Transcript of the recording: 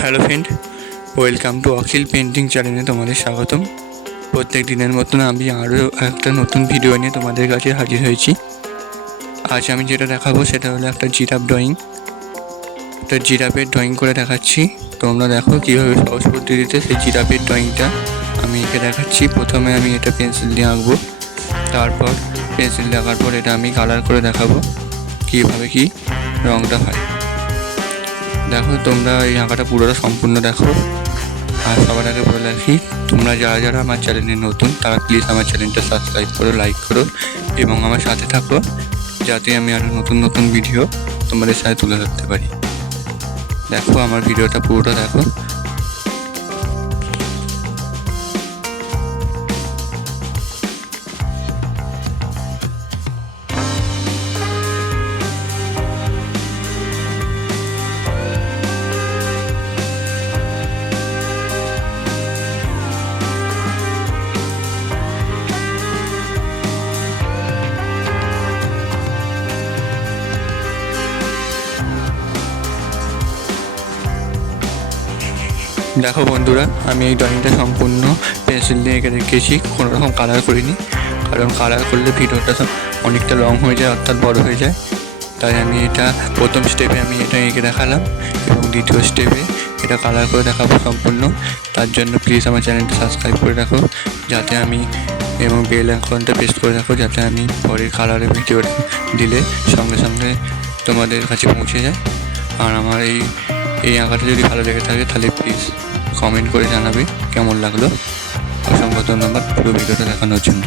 Hello friend, welcome to Akhil painting চ্যানেলে তোমাদের স্বাগতম। প্রত্যেক দিনের মতন আমি আরও একটা নতুন ভিডিও নিয়ে তোমাদের কাছে হাজির হয়েছি। আজ আমি যেটা দেখাবো সেটা হলো একটা জিরাফ ড্রয়িং। একটা জিরাফের ড্রয়িং করে দেখাচ্ছি। তোমরা দেখো কীভাবে সহজ পদ্ধতিতে সেই জিরাফের ড্রয়িংটা আমি এঁকে দেখাচ্ছি। প্রথমে আমি এটা পেন্সিল দিয়ে আঁকবো, তারপর পেন্সিল দিয়ে আঁকার পর এটা আমি কালার করে দেখাবো কীভাবে কী রঙটা হয়। দেখো তোমরা এই আঁকাটা পুরোটা সম্পূর্ণ দেখো। আর সবার আগে বলে রাখি, তোমরা যারা যারা আমার চ্যানেলে নতুন তারা প্লিজ আমার চ্যানেলটা সাবস্ক্রাইব করো, লাইক করো এবং আমার সাথে থাকো, যাতে আমি আরও নতুন নতুন ভিডিও তোমাদের সাথে তুলে ধরতে পারি। দেখো আমার ভিডিওটা পুরোটা দেখো। দেখো বন্ধুরা, আমি এই ড্রয়িংটা সম্পূর্ণ পেন্সিল দিয়ে এঁকে রেখেছি, কোনো রকম কালার করিনি। কারণ কালার করলে ভিডিওটা অনেকটা লং হয়ে যায়, অর্থাৎ বড় হয়ে যায়। তাই আমি এটা প্রথম স্টেপে আমি এটা এঁকে দেখালাম এবং দ্বিতীয় স্টেপে এটা কালার করে দেখাবো সম্পূর্ণ। তার জন্য প্লিজ আমার চ্যানেলটা সাবস্ক্রাইব করে রাখো, যাতে আমি এবং বেল আইকনটা প্রেস করে রাখো, যাতে আমি পরের কালারের ভিডিওটা দিলে সঙ্গে সঙ্গে তোমাদের কাছে পৌঁছে যায়। আর আমার এই আঁকাটা যদি ভালো লেগে থাকে তাহলে প্লিজ কমেন্ট করে জানাবে কেমন লাগলো। অসংখ্য ধন্যবাদ পুরো ভিডিওটা দেখানোর জন্য।